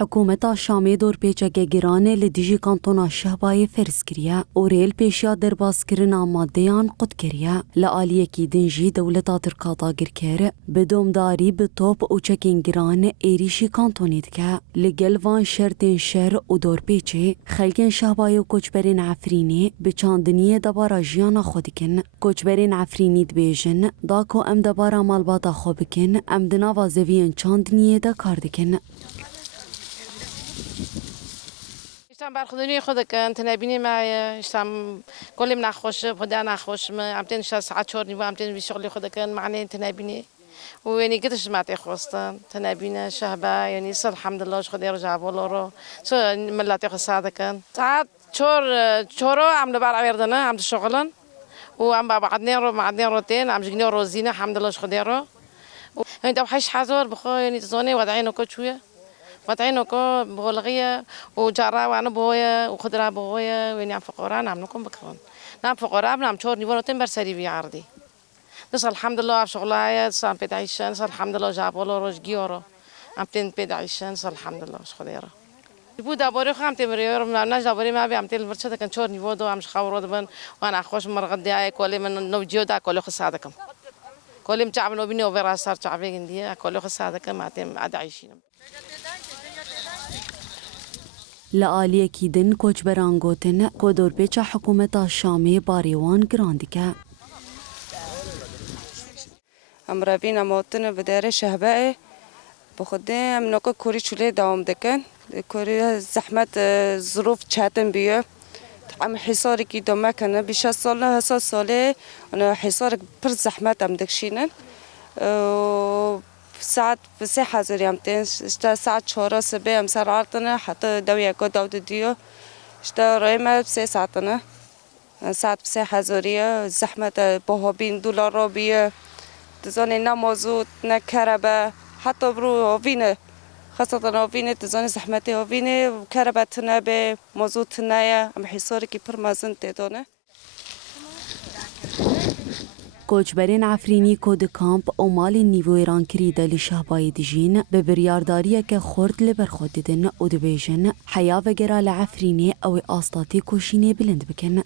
حکومتا شامی دور پیچک گرانه لدیجی کانتونا شهبای فرز کریه و ریل پیشیا درباز کرنا مادیان قد کریه لآلیه کی دنجی دولتا ترکاتا گرکر بدوم داری به توپ و چکین گرانه ایریشی کانتونید که لگل وان شرطین شهر و دور پیچه خلقین شهبای و کچبرین عفرینی به چاندنیه دبارا جیانا خودکن کچبرین عفرینی دبیجن داکو ام دبارا مالباتا خوبکن ام دناوا زوین چاندنیه دا کاردکن اشتم برخوردنی خود کن تنبینی معی اشتم کلیم نخوش خدا نخوش ما امتن ساعت 4 نیو امتن بی شغلی خود کن معنی تنبینی و یعنی قدش معتی خواستن تنبینه شهبا یعنی صل الحمد لله خدا رجع بالا رو شو ملاتي خسادة كان ساعات شورو عم لبار عيردنا عم تشغلن وعم بعدين روتين عم جنيه روزينة الحمد لله خدا رو انت وحش حزور بخو يعني تزوني وضعينه كل شويه وضعينه كو بغلغيه وجرا وانا بويا وخضره بويا وين عم فقران عم نكون بكون نعم فقران نعم شور نيفون تنبر سري بيعرضي بس الحمد لله شغلايا صار بيدعيشن صار الحمد لله جابوا له روج جيورو عم تن بيدعيشن صار الحمد لله خديره بود دباری خواهم تمریور من دباری ما بیام تل ورچه دکن چور نیو دو همش خورد بن وانا خوش مرقد دیای کلی من نوجیو دا کلی خساده کم کلی متعب نو بینی اوبرا سر تعبی گندیه کلی خساده کم معتم ادعیشینم لآلیه کی دن کوچ برانگوتن کو دور پیچ حکومت شامی باریوان گراندیکه امروزین اموتن بدار شهباء بخدم نوک کوری چوله دوام دکن کوری زحمت ظروف چاتن بیه عم حصار کی دوما کنه بیش از ساله انا حصار پر زحمت ام دکشینن ساعت بس حاضر يوم تين اشتا ساعت 4 صبح ام سر عرضنا حتى دوية كو داود ديو اشتا رايمة بس ساعتنا ساعت بس حاضرية زحمة بهابين دولار بيه تزاني نمازوت نكربة حتى برو هفينه خاصة هفينه تزاني زحمة هفينه كربة تنبه مازوت تنايا ام حصاري كي پر مازن تدانه کوچبرین عفرینی کود کامپ و مال نیو ایران کریده لشهبای دیجین به بریارداریه که خورد لبر خود دیدن و دبیجن حیا و گرال عفرینی او آستاتی کوشینی بلند بکن.